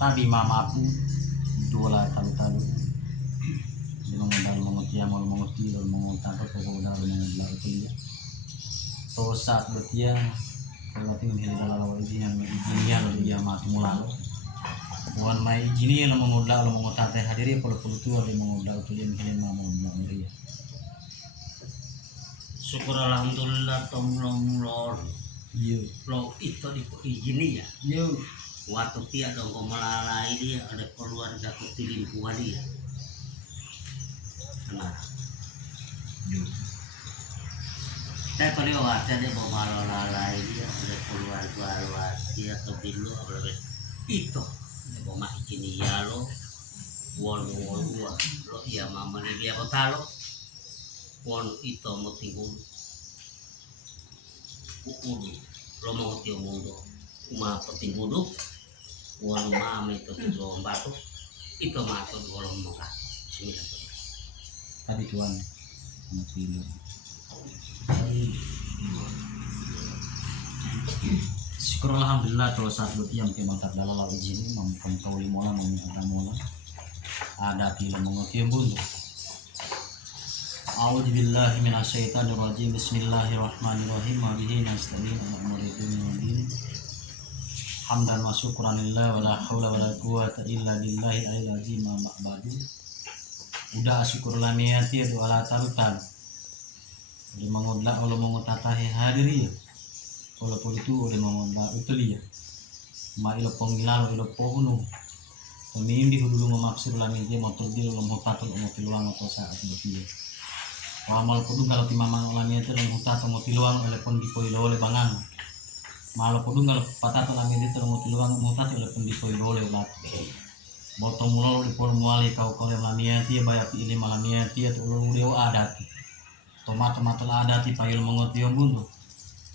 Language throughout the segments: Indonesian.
tadi mamaku dola talu-talu dengan modal mengerti amal mengerti dan mengotak atau modal mengelar itu dia terus saat betia kalau tinggal dalam ini yang izinnya lalu dia mati mulai bukan mai izinnya lalu mengotak lalu mengotak teh hadiri kalau tua dia mengotak itu dia mungkin mau mengotak dia. Syukur alhamdulillah tomlong Iya. Lo itu di izinnya. Iya. Waktu dia dong kau melalai dia ada keluarga kutilin kuah dia. Nah. Saya paling waktu dia bawa melalai dia ada keluarga dia atau bilu apa itu. Dia bawa izin ya lo. Won lo iya mama dia apa lo. Won itu mau tinggal. Lo mau tiup mundo. Ma penting buduk. Wong mame itu tuh batu itu masuk di kolom muka sini tadi tuan mati syukur alhamdulillah kalau saat lu tiam ke mantap dalam lalu izin mampu kau limola mengingatkan mola ada pilihan mengerti bun. A'udzubillahi minasyaitonirrajim. Bismillahirrahmanirrahim. Wa bihi nasta'in ala umuri dunya wad din. Hamdan wa syukran lillah wa la haula wa la quwata illa billahi al azim ma'badu. Udah syukur lamiyati doa la talutan. Udah mengudla Allah mengutatahi hadiri ya. Walaupun itu udah mengudla itu dia. Ma ilo pengilalo ilo pohunu. Pemindi dulu memaksir lamiyati motor dia memotatul motiluang atau saat begitu. Wamal kudu kalau timamang lamiyati memotatul motiluang telepon dipoilo oleh bangang. Malah kudu kalau patah lami itu mau tiluang mutat oleh pendikoi oleh ulat botong mulu di pol muali kau kau yang lamia dia bayar pilih malamia dia tuh ulu dia adat tomat adat di payul mengerti yang buntu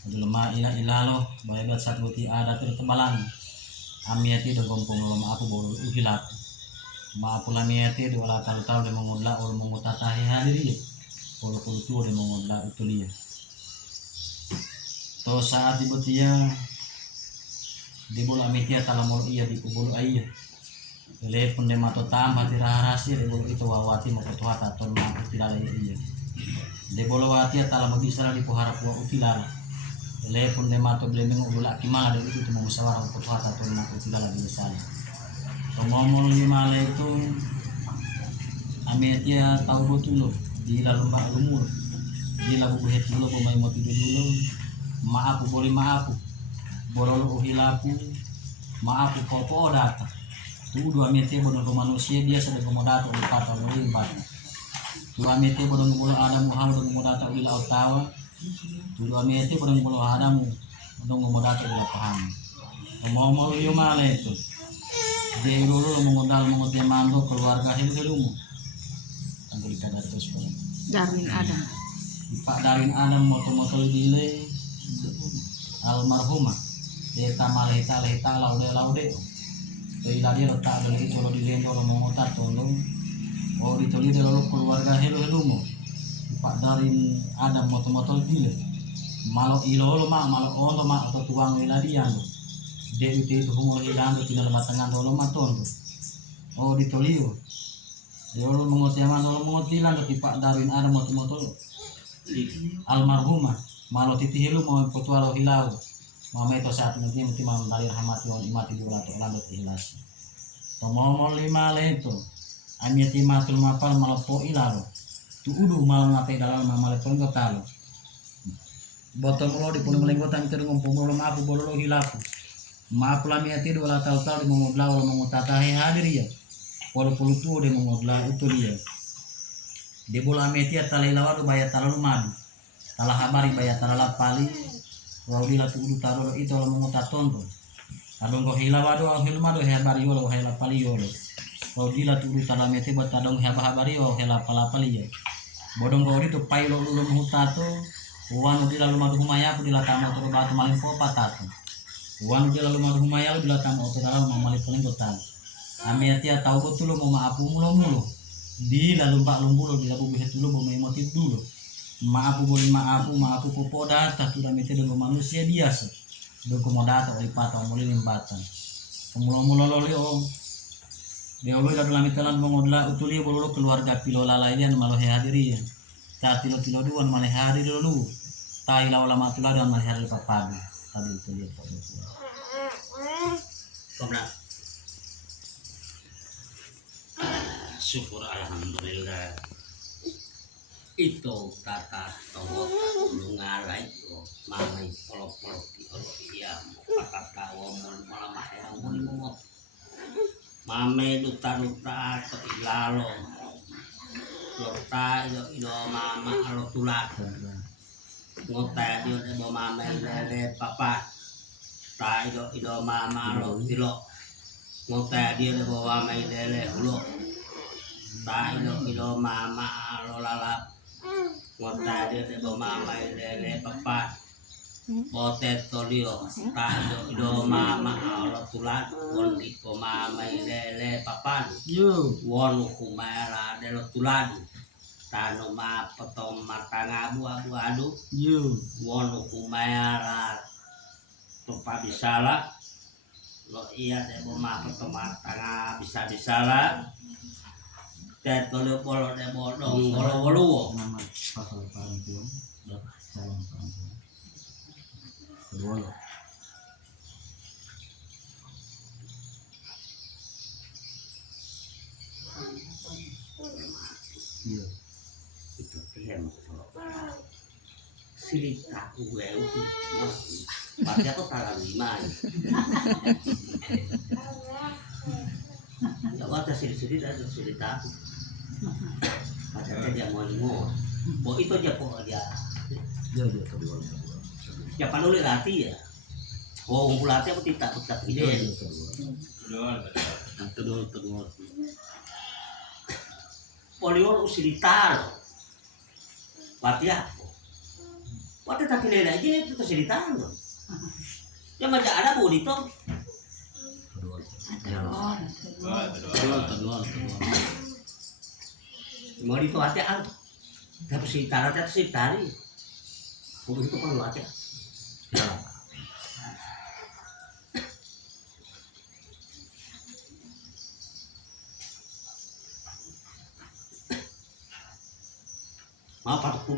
ada lemah ilah lo bayar satu ti adat itu tembalan amia dia udah gompong lo aku baru uhilat ma aku lamia dia dua lah tahu dia mengudla ulu mengutatahi hadiri pol tuh dia mengudla itu dia. To saat ibu tia di bola media talamur iya di kubul ayah telepon dema to tambah tirahasi di bola itu wawati mau ketuata ton mau tilala iya di bola wati talamur bisa di pohara puak utilala telepon dema to blemeng ulula kimala di itu mau musyawarah ketuata ton mau tilala di misalnya to ngomong lima itu ametia tahu betul lo di lalu mbak lumur di lalu buhet dulu pemain mau tidur dulu maafu boleh maafu borolo uhilapu maafu kopo data tu dua mete bodoh manusia dia sedang komodata oleh kata melimbat dua mete bodoh ngomong adamu hal bodoh komodata oleh laut tawa tu dua mete bodoh ngomong adamu bodoh komodata oleh paham ngomong lu male itu dia dulu mengundal menguti mando keluarga hidup ambil kada terus Darwin Adam Pak Darwin Adam moto-moto dile almarhumah eta maleta laude ila dia letak dari itu di lendo lo mengotat tolong oh ditoli dari lo keluarga helu Pak Darwin Adam moto-moto dile malo ilo lo malo ono atau tuang ila dia lo dia itu humor hilang tidak batangan lo maton oh ditoli dia lo mengotiaman lo mengotilan di Pak Darwin Adam moto-moto almarhumah malo titi hilu mau petua lo hilau mama itu saat nanti mau dalil hamati on imati dua atau lanjut ikhlas tomol lima le itu amiyati matul mapal malo po ilalo tu udu mau ngapai dalam mama le pun talo botol lo di pun melenggotan itu ngumpul lo maafu bolo lo hilapu maafu lamiyati dua tahu di mengudla lo mengutatahi hadir ya walaupun itu dia mengudla itu dia di bola metia talailawa bayar talalu madu talah habari bayar talala pali waudi la tudu taro itu lo mengutat tonton tadong ko hilawa do hilma do habari yo lo hela pali yo lo waudi la tudu tala metia buat tadong habari yo hela pala pali ya bodong ko itu pai lo lu mengutato uang di lalu madu humaya aku dilatang motor batu maling po patato uang di lalu madu humaya lu dilatang motor dalam maling paling total amiatia tahu betul lo mau maapu mulu di lalu pak lumbulo di lalu bihet dulu mau motif dulu maafu boleh maafu popo data sudah mete dengan manusia biasa dengan komodata oleh patah mulai limbatan Mula-mula loli om. Dia ulu dah dalam italan mengodla utuli bolu keluarga pilola layan malah hadiri. Ta tilo duan malah hadir dulu. Ta ila ulama tula dan malah hadir papan. Tadi itu dia Pak. Komna. Syukur alhamdulillah. Itu kata tahu ngalai itu mamai polok-polok iya kata womon malah yang mau mame duta atau ilalo lota ido mama alo tulat ngote dio debo mame lele papa ta ido mama alo tilo ngote dio debo mame lele ulo ta ido mama alo lalap ngote dio debo mame lele papa botet tolio ta ido mama alo tulat wondi ko mama lele papan wonu kumara delo tulat tano ma potong matang abu adu wonu kumara topa bisala lo iya debo ma potong matang bisa bisala tet tolio polo debo dong wolu Nama pasal perempuan, calon perempuan. Kedua lo. Iya. itu PM cerita gue pasti aku taruh lima ya ada cerita aku padahal dia mau itu aja kok dia Kedua. ya panulis hati ya ngumpul hati aku tidak ide kedua polio cerita wati aku wati tak kira lagi itu cerita ya macam ada bu itu kedua mau itu hati aku tapi cerita tadi itu perlu hati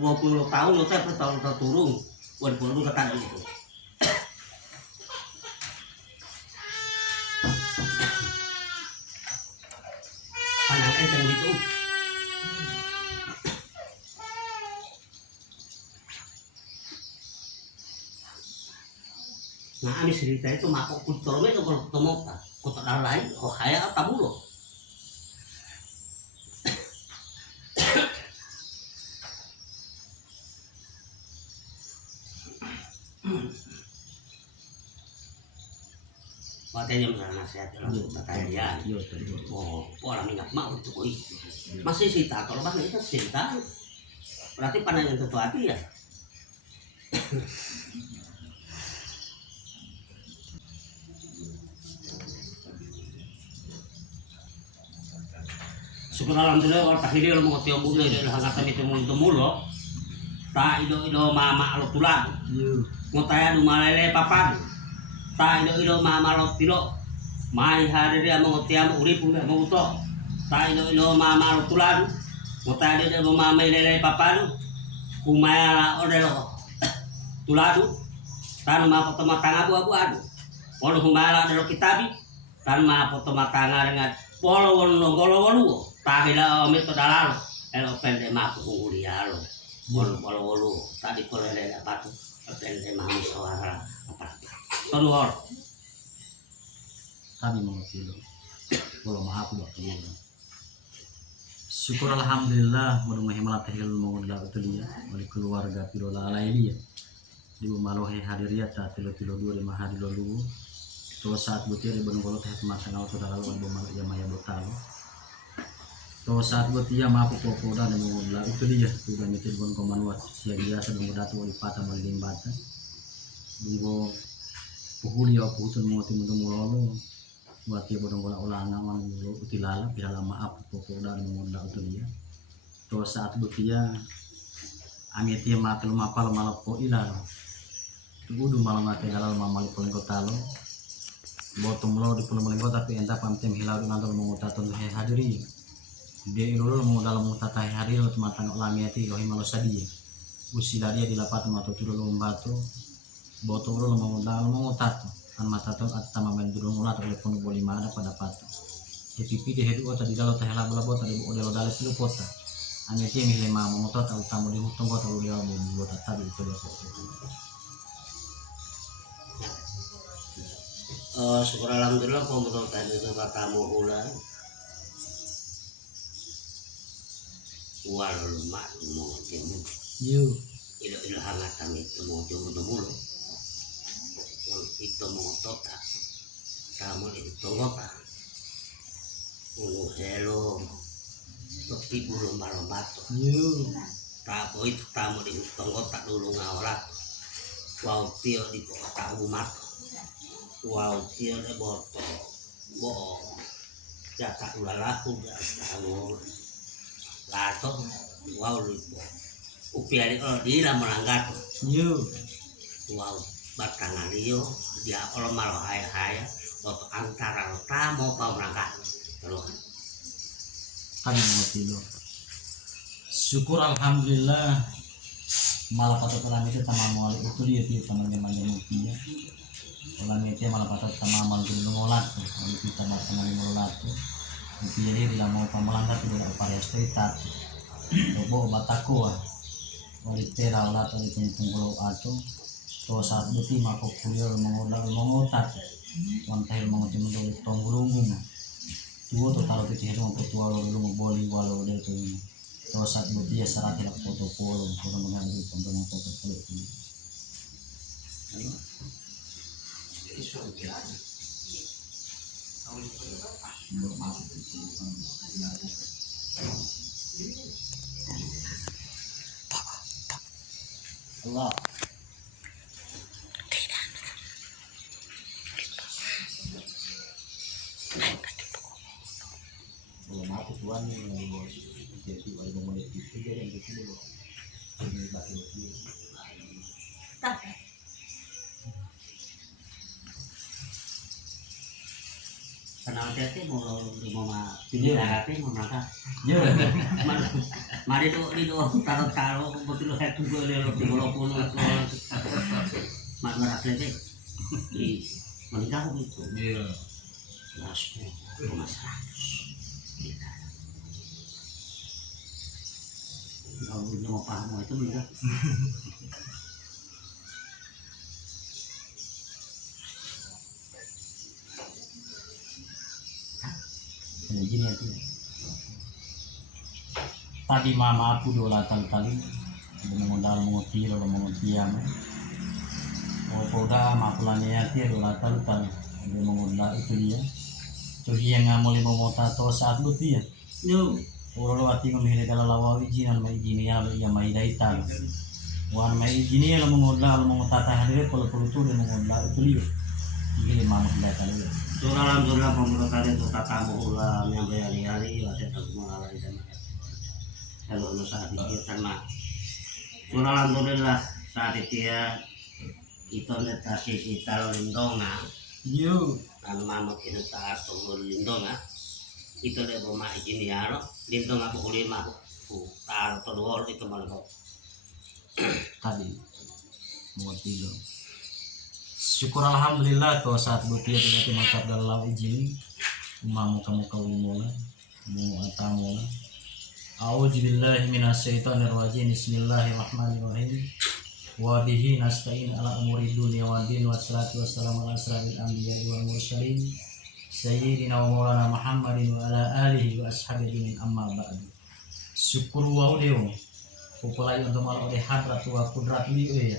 mau 20 tahun lo teh tahun terturun waduh ketan itu panang enteng gitu nah ini cerita itu makok kultur itu kalau ketemu kota lain oh kayak apa mulu Makanya yang nasihat langsung kekayaan. Oh, pola minyak mak untuk koi. Masih sita kalau bahkan itu sita. Berarti pandangan itu hati ya. Syukur alhamdulillah orang tak hidup mau tiap bulan dari hangatan itu mulu. Tak ido mama lo tulang. Ngotaya dumalele papan. Ta ido mama lo tilo mai hari dia mengotiam urip udah menguto ta ido mama lo tulan ngota dia mama lele papan kumaya odelo tuladu tan ma foto matang abu adu polo kumaya odelo kitabi tan ma foto matang dengan polo wolu ta hila mito dalal elo pende ma ko ulialo polo tadi ko lele apa tu pende ma suara apa keluar Kami mengerti lo. Kalau maaf lo kalian. Syukur alhamdulillah mudah mahimalat tahil mengulah itu dia oleh keluarga pilola lain dia. Di malohe hadiriat ta tilo dua lima hari lalu. Terus saat butir di bonong teh masa ngau saudara lawan bomal ya maya botalo. Terus saat butir maaf popo dan mengulah itu dia. Sudah mikir bon komanwa sia dia sedang datu oleh patah melimbatan. Bungo puhuli aku putun mau timun mulolo buat dia bodong bola ulangan mulu utilala bihala maaf popo dan mengundang itu dia terus saat butia amit dia matel mapal malapo ilal udu malam mati halal mamali paling kota lo bottom lo di pulau melenggo tapi entah pamtem hilau di nanti mau taton hadiri dia ilulu mau dalam mutata hari lo tematang lamiati lo himalo sadi usila dia dilapat mato turu lo batu bottom lo mau dalam mau tato kan mata tato atau mamen dulu mulat telepon boleh mana pada patu pipi di hedu tadi dalam teh labu labu tadi udah lo dalam itu kota hanya dia milih mau motor tahu tamu di hutan kota lo dia mau buat tadi itu dia syukur alhamdulillah pemerintah tadi itu katamu ulang walau mak mau temu ilo hangat kami itu mau temu mulu itu mau tota kamu itu tonggopa hello tapi burung bato tapo itu tamu di tonggota dulu ngawalat wow tio di tahu mat wow tio de boto bohong jaka ulalahu tahu lato wow lipo upiari di la melanggat wow batangan dio dia kalau malah haya waktu antara tamu mau berangkat terus kan mau tidur syukur alhamdulillah malah patut pelan itu sama mau itu dia tuh teman-teman yang mungkinnya pelan itu malah patut sama mau dulu ngolat kalau kita teman ngolat tuh jadi bila mau pemelanggar tidak varias cerita coba bataku oleh tera olat oleh tunggu atau to saat buti mako kuliah mengotak wantai mengotak menjadi tonggulungung tuh tuh taruh kecil itu mau tua lo dulu mau boli walau dia tuh to saat buti ya serat tidak foto polo foto mengambil foto mau foto polo ini Allah belum aku tuan yang mau jadi wali mau itu jadi yang gitu loh ini batu kenal tete mau pilih hati mau mereka mari tuh di doa taruh betul saya tunggu lihat walaupun mak merah tete di menikah itu langsung rumah 100 kalau dia mau paham itu menikah gini itu tadi mama aku dola kali modal menguti lalu mengutiam poda makulanya ya dia dola kali dia modal itu dia jadi yang ngamuli memota to saat lu dia Olo ati memilih kalau lawa izinan mai izini ya ya mai daitan wan mai izini ya mengodal mengutata hadir kalau itu dia mengodal itu dia ini mama daitan dia surah alhamdulillah pemerintah itu tatamu ulang yang berhari-hari wasit aku mengalami sama kalau lu saat itu sama surah alhamdulillah saat itu ya itu netasi si talo lindonga kan mama itu taat tunggu lindonga itu dia rumah izin ya lo lindonga pukul 5 taruh telur itu malah tadi mau tidur syukur alhamdulillah tuh saat butia tidak macam dalam izin umamu kamu mulai mau atamu a'udzubillahi minasyaitonir rajim bismillahirrahmanirrahim wa bihi nasta'in ala umuri dunya wad din wassalatu wassalamu ala asrofil anbiya'i wal mursalin sayyidina wa maulana Muhammadin wa ala alihi wa ashabihi amma ba'du syukur wa udewo populai untuk malah oleh hadrat wa kudrat liu ya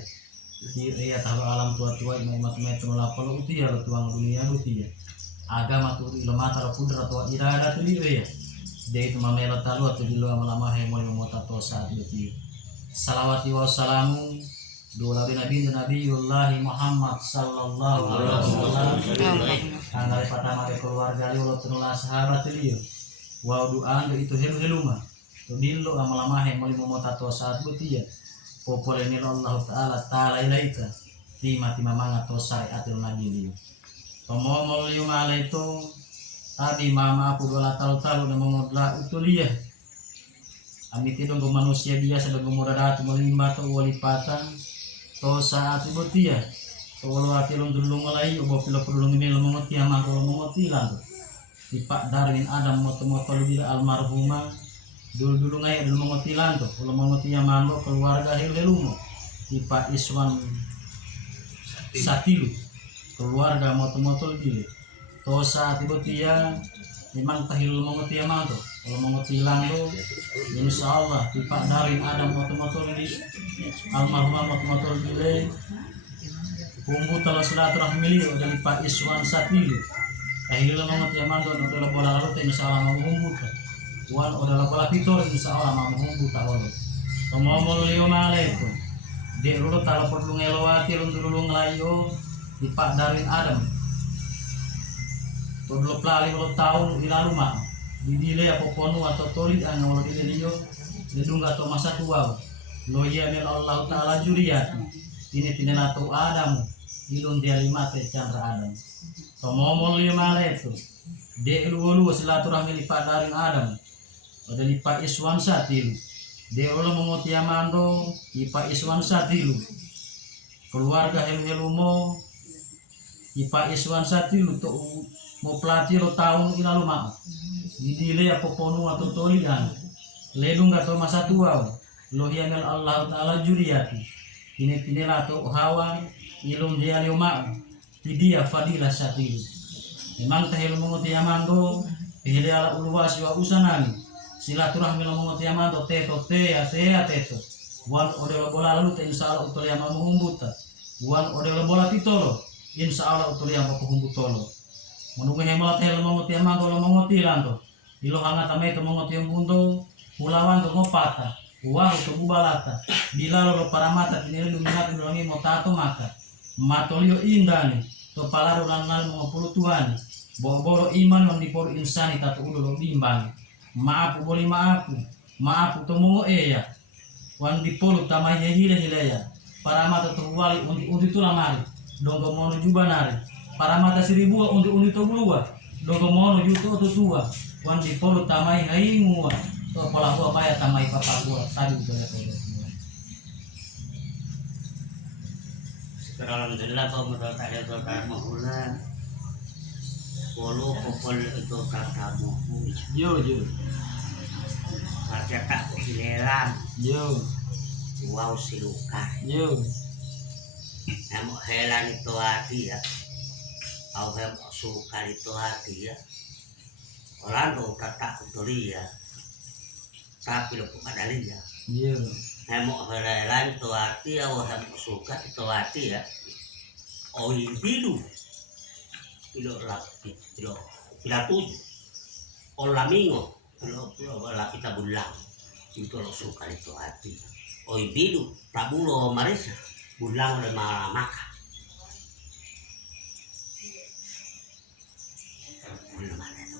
di tahu alam tua-tua imat metro lapalo itu ya lo tuang dunia itu ya agama tuh ilmu mata kudrat wa irada tuh liu ya dia itu mamelo talu atau di luar lama hemol memota to saat itu salawati wassalamu dua Nabiullah Muhammad sallallahu alaihi wasallam tanggal pertama ke keluarga liu lo tenula sahabat liu wa doa itu helu mah to dillo amalama hemol memota to saat itu ya popole ni Allah taala ilaika tima manga to syariatul nabi liu Pemomol yumala itu tadi mama aku dua talu-talu na mengodla utulia. Amit itu go manusia dia sebagai murada melimba to walipatan to saat ibu tia. To walau hati lundulung lagi ubo pilo perulung ini lomongoti ama ko lomongoti lang. Di Pak Darwin Adam moto-moto lebih almarhumah dulu ngai dulu mengoti lang to. Kalau mengoti amanggo keluarga helumo. Di Pak Iswan Satilu keluarga moto-moto lebih. To saat ibu tia memang tahil mengoti amanggo. Kalau mengoti lang to insya Allah di Pak Darwin Adam moto-moto lebih almarhumah moto-moto lebih. Kumbu tala silaturahmi liyo dari Pak Iswan Satilu. Kahila mga tiamando udah bola lalu teh insya Allah mau humbuta. Wan udah bola pitor insya Allah mau humbuta olo. Tomomol liyo male itu. Dek lulu tala perlu ngelawati lulu ngelayo di Pak Darwin Adam. Perlu pelali kalau tahun ilalu mak. Didile apa ponu atau toli ang wala dile liyo. Lidung atau masa tua. Loya mel Allah Taala juriyat. Ini tinelato Adam. Ilun dia lima teh Chandra Adam. Tomomol lima itu. Dek lulu silaturahmi li Pak Darwin Adam. Ada li Pak Iswan Satilu. Dek lulu mengoti amando li Pak Iswan Satilu. Keluarga helu-helumo li Pak Iswan Satilu to mau pelatih lo tahun ilalu mak. Didile apa ponu atau tolian. Ledung atau masa tua. Lohianel Allah Taala juriyati. Ini tinelato hawa ilum dia liuma dia fadilah Satilu. Memang tahil menguti amando ihde ala uluwasi wa usanani silaturahmi lo menguti amando teto wan odelo bola lalu te insyaallah utol yang mahumbuta wan odelo bola pitolo insyaallah utol yang mahumbutolo menunggu hemal tahil menguti amando lo menguti lanto ilo hanga tame to menguti ambundo ulawan to ngopata wah to bubalata bila lo para mata tinili luminat ndongi motato maka matolio indani to palaro lanal mga pulutuan boro iman on diporo insani tato ulo lo bimbang maapu boli maapu to mongo eya wan dipolo tamay hile para mata to wali undi to lamari dongo mono jubanari para mata siribua undi to bulua dongo mono juto to tua wan dipolo tamay haingua to pola gua baya tamay papa gua tadi udah Alhamdulillah kau mendapat ada doa mahulan. Polo popol itu katamu. Yo. Kerja tak hileran. Yo. Wow silukan. Yo. Emo helan itu hati ya. Kau hem suka itu hati ya. Orang tuh kata kuturi ya. Tapi lupa kadali ya. Yo. Hemo helan itu hati ya. Hem suka itu hati ya. Oi bilu. Pilo lapi, pilo tujuh. Olamingo, pilo lapi tabulang. Itu lo suka itu hati. Oi bilu, tabulo marisa, bulang oleh malamaka. Bulan mana itu?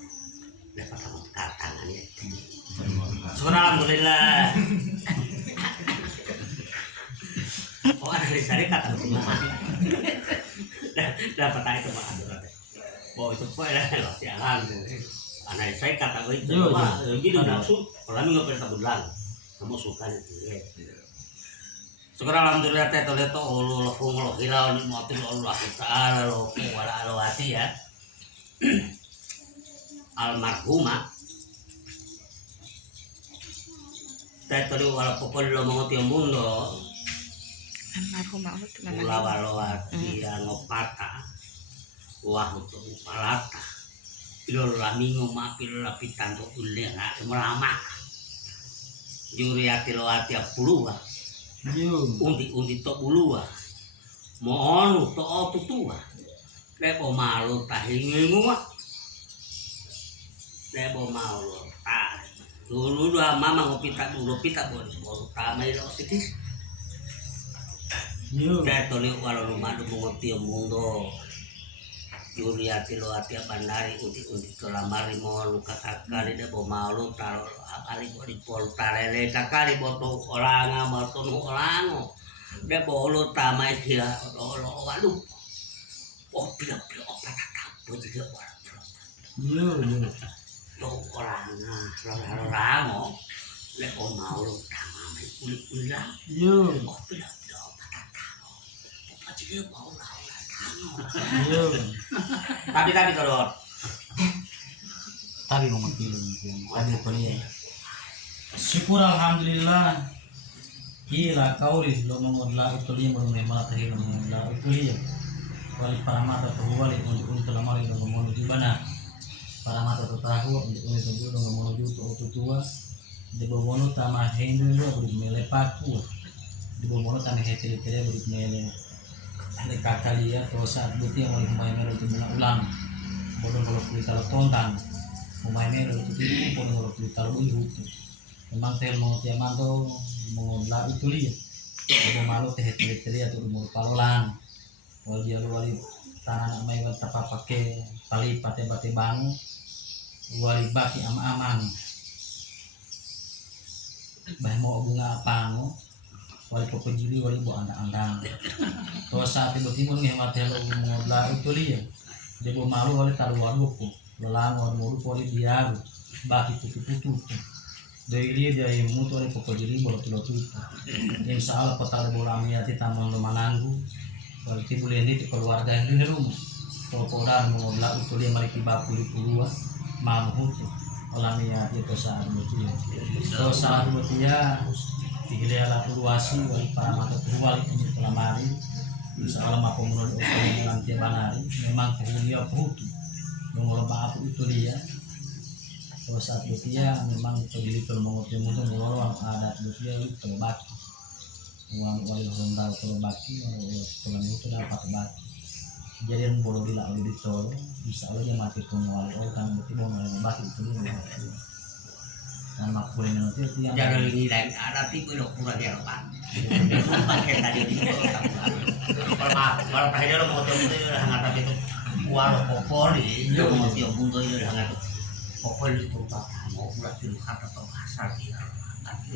Dapat kamu tekar tangannya. Syukur alhamdulillah. Oh ada dari kata dapat itu mah oh itu poin lah sialan anak saya kata itu mah gitu langsung kalau nggak pernah bulan kamu suka itu syukur alhamdulillah teh tole to Allah Allah hilau ni mati Allah taala lo wala alwati ya almarhumah teh tole wala popol lo mengoti mundo almarhumah ulawalawati ngopata wah untuk palata ilo lamingo mapil lapitan to ulen melama juriati loati apulua undi to bulua mohon to tutua lebo malu tahingu lebo malu ta dulu dua mama ngopita dulu pita boleh tamai lo sikis Dato ni kalau rumah tu mengerti mundo, Juliati lo hati bandari uti to lamari mau luka kakali deh malu taruh akali bodi pol tarele kakali boto orang boto orang, deh bolu tamai dia lo waduh, oh pila opat Tôi thì orang Yo. lo orang orang mau lek om mau lo tama mai uli lah Yo. oh pila patata apa juga mau lah Yo. tapi kalau Tadi mau matilong tadi pali. Syukur alhamdulillah. Kila kauli lo mengodla itu dia mau memang tahi lo mengodla itu dia. Wali para mata tahu wali untuk lama lo ngomong di mana. Para mata tahu untuk itu lo ngomong itu tua. Di bawah lo tamah hendu lo beri melepaku. Di bawah lo tamah heteli beri mele. Ada kakalia terus saat buti yang wali pemain melo itu ulang. Bodoh kalau kulit kalau tontan. Pemain melo itu tidak bodoh kalau kulit kalau ibu. Memang tel mau tiap manto mau bela itu dia. Mau malu teh heteli atau mau palolan. Wal dia wali tanah mai wal tapa pakai tali pate bangu. Wali baki amang. Bah mau bunga pango. Wali pepejili wali bu andang-andang. Terus saat tiba-tiba ngehemat helo mau bela itu dia. Dia mau malu wali taruh waduku. Lelang wali wali dia baki putu-putu. Dari dia yang mutu ada pepejili bola tuh. Insya Allah petal bola miati taman lumananggu. Berarti boleh ini keluarga yang di rumah. Kalau orang mau bela itu dia mereka baku di pulau mampu tu. Olamia itu saat itu. Kalau saat itu ya digililah luasi wali para mata wali untuk lamari. Insya Allah mampu menolak nanti banari. Memang punya putu. Mengolah apa itu dia. Kalau saat itu ya memang peduli kalau mengerti mutu mengolah adat itu dia itu baki. Uang wali honda kalau baki kalau itu dapat baki. Jadi yang boleh dilakukan di tol, bisa aja mati pun wali kan berarti mau baki itu dia. Dan makhluk nanti itu yang jangan ini lain ada tipe lo kurang dia lupa. Pakai tadi ini kalau tadi lo mau coba itu hangat tapi itu walau popol ini lo mau coba bunga itu hangat popol itu tak mau udah tiru kata atau asal dia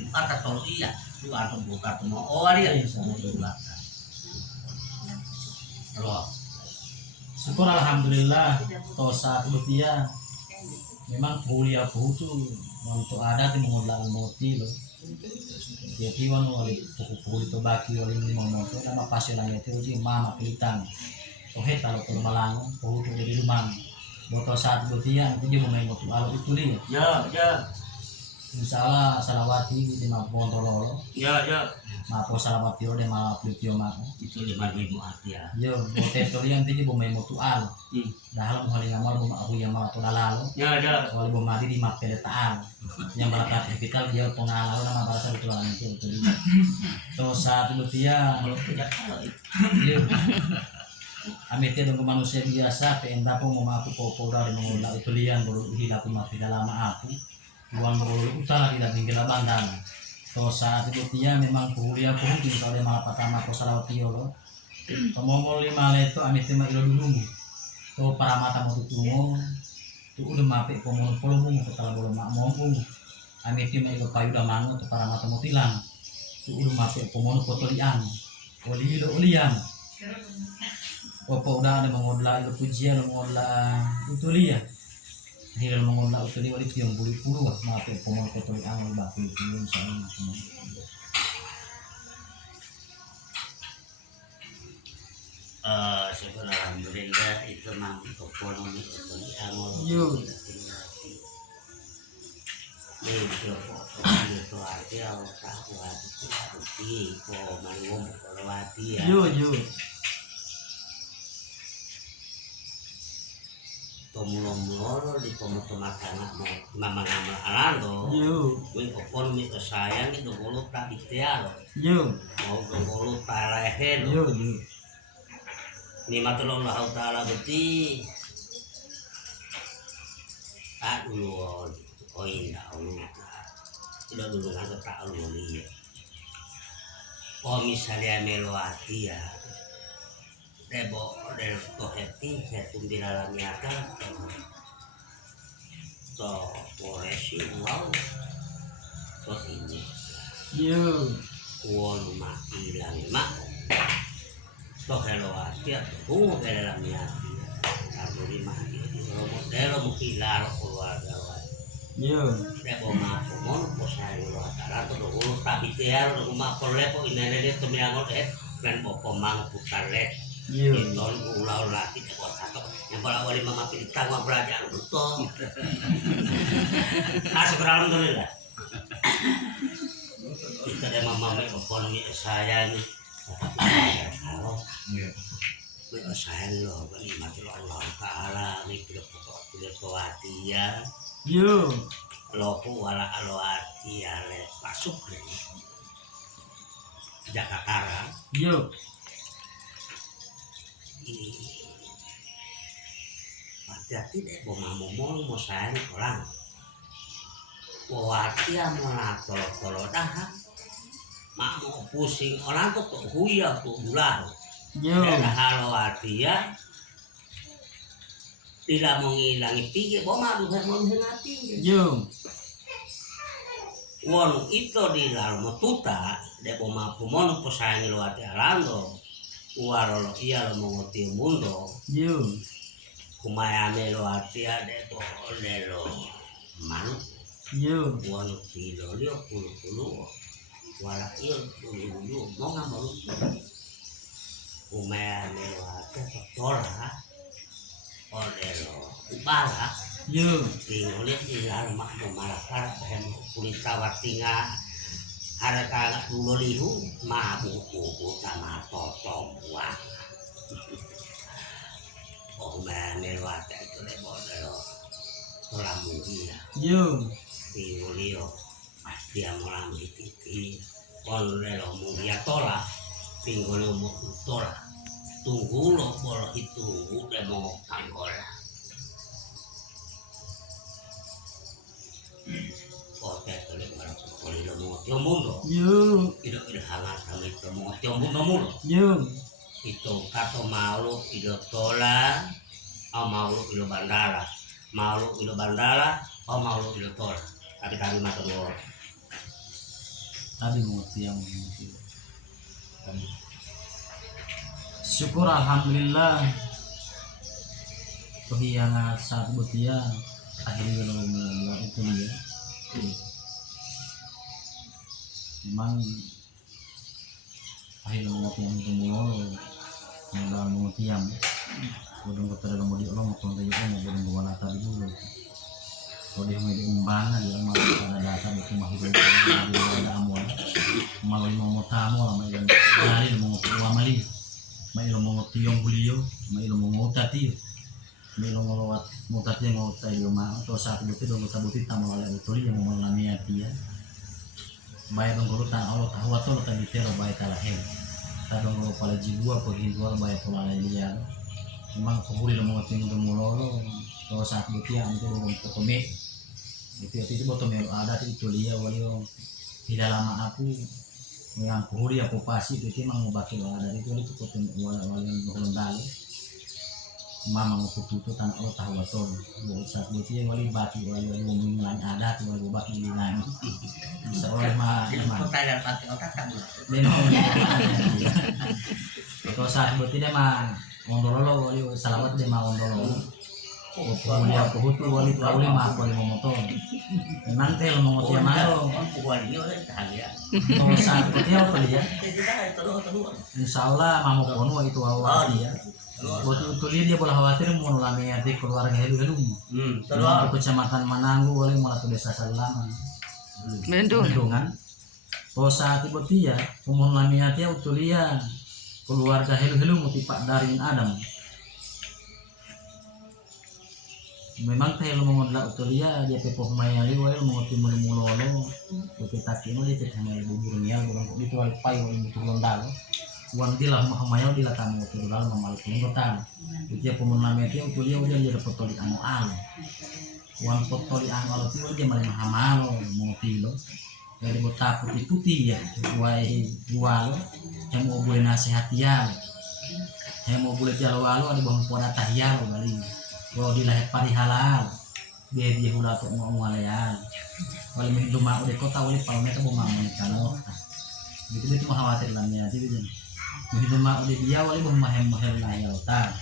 kata tol iya lu atau buka tuh mau oh dia lo syukur alhamdulillah tosa betia memang kuliah putu untuk ada di mengulang moti lo jadi wan wali pukul itu baki wali mau motor nama pasilannya itu di mama pilitan oke kalau ke malang putu dari rumah motor saat betia itu dia main motor alat itu dia ya insyaallah salawati di mau tololo ya mapo salawati ode malah pelitio mak itu 5.000 hati ya yo bote torian tiji bo main motor al dahal mo halinga mo bo aku yang malah tolalalo ya wali bo mati di mapele taal yang berkat kapital dia pengalaman nama bahasa betulan itu terus saat itu dia kalau tidak kalau yo Amit dong manusia biasa penda po mau aku popo dari mengolah itu lian baru hidup mati dalam aku uang baru utara tidak tinggal bandang terus saat itu dia memang kuliah pun kalau dia malah pertama ko salawat lo tomongol 5 leto amit tema ilo dulu to para mata mau tutungo tu udah mape pomon polomu kepala bola mak mombung amit tema ilo payu dah mango tu para mata mau tilang tu udah mape pomon potolian oli ilo olian opo udah ada mengodla ilo pujian mengodla itu liya hilang mengodla itu liya wali tiang buli puluh mape pomon potolian wali batu itu insyaallah sebenarnya alhamdulillah itu memang ekonomi angol itu arti kalau tahu hati kok malu kalau hati ya tomulo di komoto makanan mama nama alando wih ekonomi kesayang itu bolu tak ikhtiar mau bolu tak lehen ni matulullah ta'ala beti tak dulu oh indah Allah tidak dulu nggak tak lihat oh misalnya melewati ya debo del toheti hetum bilalami akan to polisi wow to ini won mak hilang mak toh helawati atau dalam hati karena terima kalau model mungkin lah keluarga Iya. dia bawa mau posai lo acara tuh dulu tapi dia rumah perle kok ini dia tuh miangot dan bawa pemang putar lek Iya. tahun ulah lagi dia buat satu yang pada wali mama pilih tanggung belajar betul asal alhamdulillah kita ada mama pon sayang kalau sayang lo bani mati Allah Taala ini pilih tuati ya Iya. lopo wala alwati ale pasuk Jakarta Iya. hati-hati deh mau sayang orang wati mau tolo dah mak mau pusing orang tuh huya tuh bulan Iya. halo hati ya tidak menghilangi pikir bawa malu mau hati Iya. wonu itu di dalam tuta de poma pumono posayangi lo ati alando uaro lo iya lo mongoti mundo Iya. kumayane lo ati ade to le lo manu Iya. wonu kilo lio pulu wala iyo pulu mau ngamalu kumayane lo ati tola ode lo ubala Iya. tinggalnya di dalam makmum malakar dan kulit tawatinga harga dulu lihu mabuku sama totong buah oh menewat itu lebih orang mulia Iya. tinggalnya dia orang titi kalau mulia tola tinggalnya mau tola tunggu lo boleh itu udah mau tanggola Oke, kalau orang kalau lo mau tiang mundo, Iya. tidak hangat kami itu mau tiang mundo mulu. Iya. Itu kata malu itu tola, malu itu bandara, malu itu bandara, malu itu tola. Tapi kami makan dulu. Tadi mau tiang syukur alhamdulillah kehilangan saat butia akhirnya kalau mau itu dia memang akhirnya mau tiang itu mulu mau tiang bodong kepada mau di Allah mau kontak itu mau bodong bawa tadi dulu kalau dia mau diumbangan dia mau pada data itu mah hidup ada amuan malah mau tamu lah mau dari mau tua mali mau tiang beliau mau tadi Milo ngelawat mutatnya ngota yo mah atau saat itu dong sabuti tamu oleh utuli yang mau ngalami ya bayar dong guru tan Allah tahu atau lo tadi tero bayar kalah hem tadong lo pala jiwa pergi jual bayar pola dia memang kebuli lo mau tinggal mulo kalau saat itu yang itu dong potome itu potome ada itu dia walio tidak lama aku yang kebuli aku pasti itu memang mau bakil ada itu potome wali holondale mama mau putu tanah Allah tahu betul buat saat itu wali baki wali ngomongin lain adat wali baki lain bisa oleh mah Pertanyaan pasti otak kamu. kalau saat itu dia mah ondolo wali salawat dia mah ondolo kuliah kuhutu wali wali mah wali mau motor memang tel mau motor malo Wali orang tahan ya. kalau saat itu apa dia Kita itu insyaallah mau kono itu awal dia waktu itu dia boleh khawatir mau nulami hati keluarga helu terus kecamatan Mananggu boleh mulai ke desa Salama Bendungan saat itu dia mau nulami hati utulia keluarga helu muti Pak Darin Adam memang teh lo mengodla utulia dia pepoh mayali boleh mau timur mulolo kita kini dia tidak hanya bubur nial bukan kok itu wali pai wali butuh londalo uang dia lah mahamayau dia lah tamu tu dalam mamal penggotan dia pemenang dia untuk dia udah jadi potoli anu al uang potoli anu al itu dia malah mahamalo mau tilo dari botaku itu dia buai bualo yang mau boleh nasihat dia yang mau boleh jalwalo ada bang pada tahyal kali kalau dia lahir pari halal dia ulah tuh ngomong alean kalau mah rumah udah kota udah kalau mereka mau ngomong kalau itu mah khawatir lah ya jadi begitu mah udah dia wali mau mahem na ya utar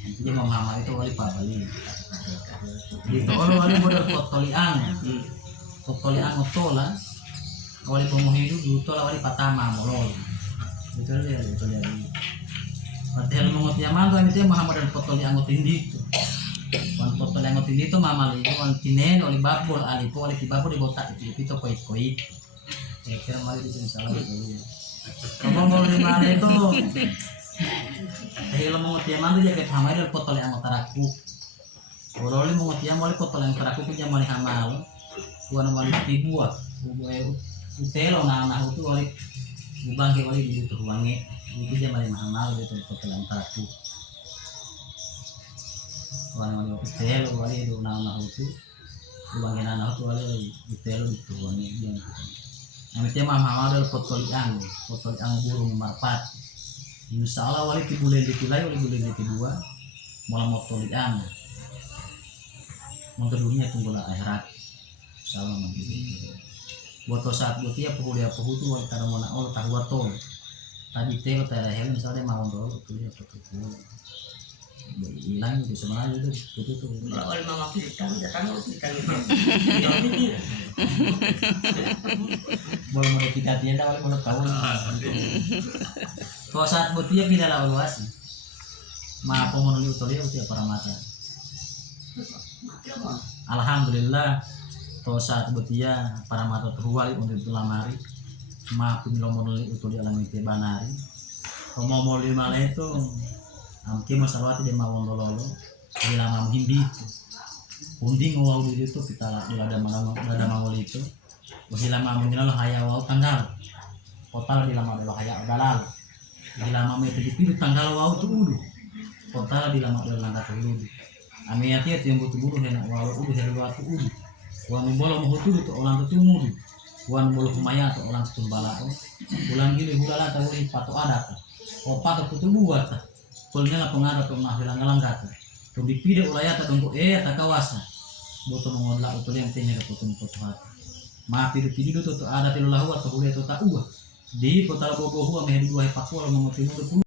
Dia mama itu wali pabali. Dito wali model potoliang. Potoliang tola. Wali pemuhidu dito wali patama molol. Itu dia. Padahal mengot yaman tuh itu Muhammad dan potoliang tindi itu. Wan potoliang tindi itu mama li wan tinen wali babul alipo wali tibabul di botak itu koi. Kira mali di salah itu. Ngomong di mana itu? Dahil mengot yaman tuh jaga hamai dan potoliang taraku. Oroli mengot yaman wali potoliang taraku itu jamali hamal. Wan wali tibua. Utelo na itu wali bangke wali di itu wangi itu dia malah mahal itu potoliang taraku. Wan wali utelo wali itu na itu bangke na itu wali utelo itu wangi dia. Namanya mahal adalah potoliang burung marpat. Insya Allah wali bulan ditulai wali bulan kedua malah potoliang. Untuk dunia tunggulah akhirat. Salam begitu. Buat saat buat dia pukul tu wali kada mana all tahu tol. Tadi telo tera hel misalnya mau dulu kuliah pukul. Hilang itu sebenarnya itu tuh. Kalau mama kita datang kita Boleh modifikasinya dah boleh tahu. Kalau saat buat dia pilih lawan luas. Ma pemonoli utoli utia para mata. Alhamdulillah. Kalau saat buat dia para mata terwali untuk lamari. Ma pemonoli utoli alami banari. Kalau mau moli malah itu. Amki masalah tidak mau lolo. Hilama hindi itu. Unding wau di itu kita ada mau itu. Hilama menilai haya wau tanggal. Total di lama adalah haya dalal. Hilama itu dipilih tanggal wau tu udu. Total di lama adalah langkah udu. Amiati itu yang butuh bulu henak wau udu dari luar tu udu. Wan bolo mau tu itu orang tu mudu. Wan bolo kumaya tu orang tu balao. Ulang gili hulala tahu patu adat. Patu tu buat. Kulnya lah pengarah tu mah hilang kata. Tu dipilih ulayat tu untuk tak kawasan. Boto mengolah utol yang tanya ke potong hati. Ma pidu tu ada tilulahu atau boleh tu tak uah. Di kota bobohu ame dua pakua mengotimu tu